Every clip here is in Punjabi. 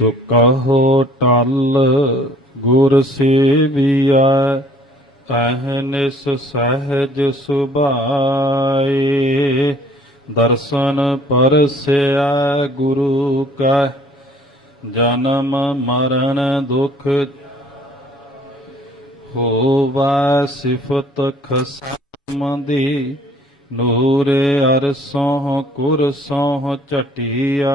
ਸੋ ਕਹੋ ਟਲ ਗੁਰ ਸੇਵੀਆ ਅਹਨਿਸ ਸਹਿਜ ਸੁਭਾਏ। ਦਰਸ਼ਨ ਪਰਸਿਆ ਗੁਰੂ ਕਾ, ਜਨਮ ਮਰਨ ਦੁਖ ਹੋਵਾ ਸਿਫਤ ਖਸਮ ਦੀ ਨੂਰ ਅਰਸੋਂ ਕੁਰਸੋਂ ਝਟਿਆ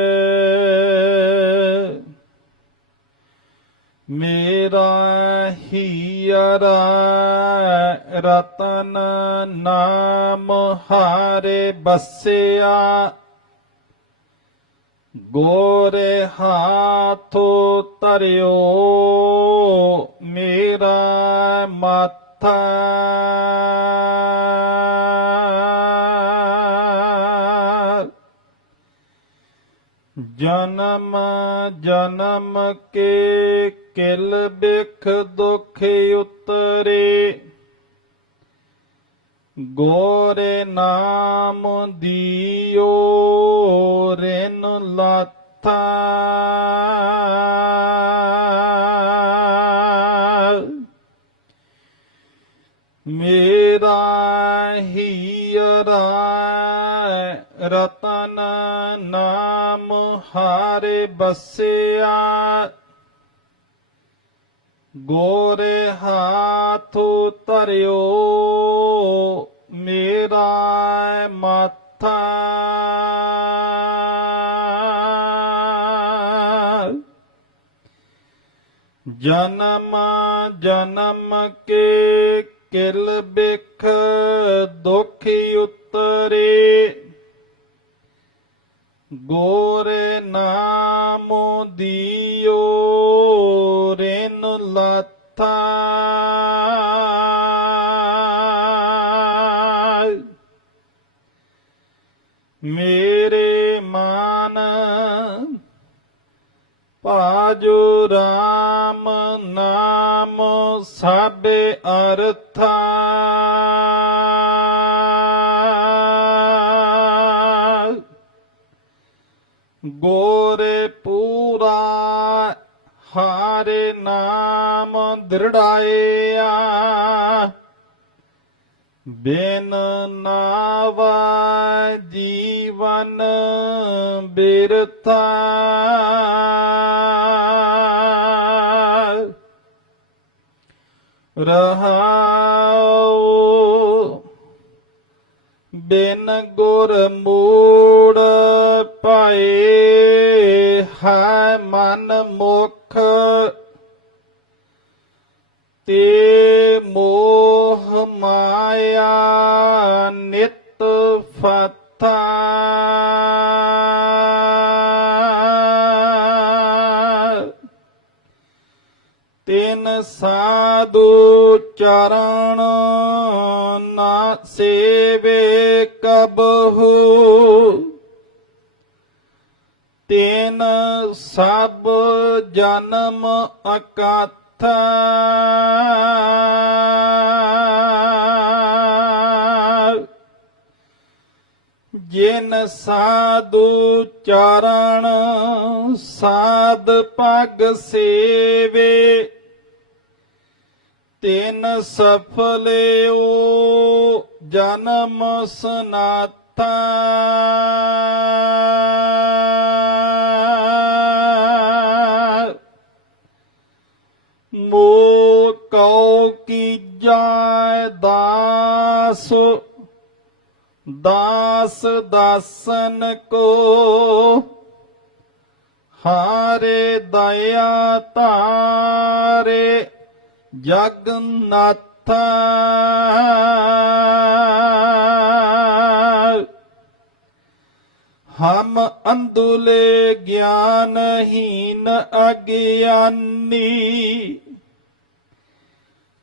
ਮੇਰਾ ਰਤਨ ਨਾਮ ਹਾਰੇ ਬਸਿਆ। ਗੋਰੇ ਹਾਥੋ ਤਰਿਓ ਮੇਰਾ ਮਾਥਾ। ਜਨਮ ਜਨਮ ਕੇ ਕਿਲ ਬਿਖ ਦੁਖ ਉਤਰੇ। ਗੋਰੇ ਨਾਮ ਦੀਓ ਰੇਨ ਲਾਥਾ। ਮੇਰਾ ਹੀਰਾ ਰਤਨ ਨਾਮ ਹਾਰੇ ਬਸਿਆ ਗੋਰੇ ਹਾਥ ਧਰਿਓ ਮੇਰਾ ਮਾਥਾ ਜਨਮ ਜਨਮ ਕੇ ਕਿਲ ਬਿਖ ਦੁਖ ਉਤਰੇ ਗੋਰੇ ਨਾਮ ਦੀਓ ਰਿਨ ਲਾਥਾ। ਮੇਰੇ ਮਾਨ ਭਾਜੋ ਰਾਮ ਨਾਮ ਸਾਬੇ ਅਰਥਾ ਗੋਰੇ ਪੂਰਾ ਹਾਰੇ ਨਾਮ ਦ੍ਰਿੜਾਇਆ। ਬਿਨ ਨਾਵਾ ਜੀਵਨ ਬਿਰਥਾ। ਰਹਾਉ ਬਿਨ ਗੁਰ ਮੂੜ ਪਾਏ ਹੈ ਮਨ ਮੁਖ ਤੇ ਮੋਹ ਮਾਇਆ ਨਿਤ ਫਤਾ ਤਿਨ ਸਾਧੂ ਚਰਨ ਨਾ ਸੇਵੇ ਕਬਹੂ। ਤੇਨ ਸਭ ਜਨਮ ਅਕਾਥ। ਜਿਨ ਸਾਧੂ ਚਰਨ ਸਾਧ ਪਗ ਸੇਵੇ। ਤਿਨ ਸਫਲਿਓ ਜਨਮ ਸਨਾਤਾ ਮੋ ਕਉ ਕੀ ਜਾਇ ਦਾਸ। ਦਾਸ ਦਾਸਨ ਕੋ ਹਾਰੇ ਦਇਆ ਤਾਰੇ ਜਗਨਨਾਥ ਹਮ ਅੰਦੁਲੇ ਗਿਆਨਹੀਨ ਅਗਿਆਨੀ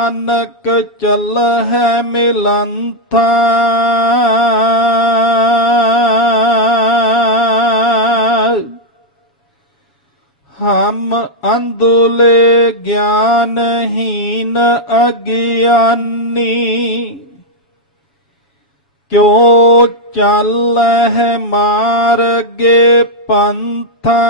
ਨਾਨਕ ਚੱਲ ਹੈ ਮਿਲੰਥਾ। ਹਮ ਅੰਦੁਲੇ ਗਿਆਨਹੀਨ ਅਗਿਆਨੀ। ਕਿਉ ਚੱਲ ਹੈ ਮਾਰਗੇ ਪੰਥਾ।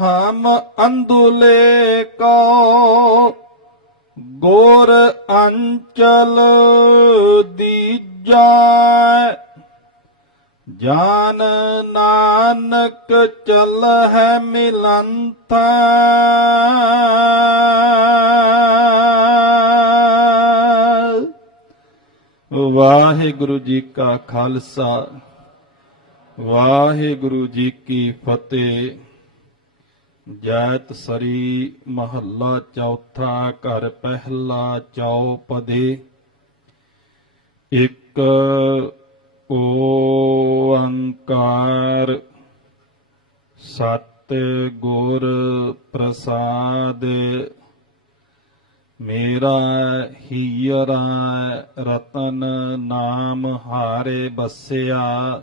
ਹਮ ਅੰਦੁਲੇ ਕੋ ਗੋਰ ਅੰਚਲ ਦੀਜੈ। ਜਾਨ ਨਾਨਕ ਚਲ ਹੈ ਮਿਲੰਥਾ। ਵਾਹਿਗੁਰੂ ਜੀ ਕਾ ਖਾਲਸਾ, ਵਾਹਿਗੁਰੂ ਜੀ ਕੀ ਫਤਿਹ। ਜੈਤ ਸਰੀ ਮਹੱਲਾ ਚੌਥਾ ਘਰ ਪਹਿਲਾ ਚੌਪਦੇ। ਇੱਕ ਓੰਕਾਰ ਸਤ ਗੁਰ ਪ੍ਰਸਾਦ। ਮੇਰਾ ਹੀਰਾ ਰਤਨ ਨਾਮ ਹਾਰੇ ਬਸਿਆ।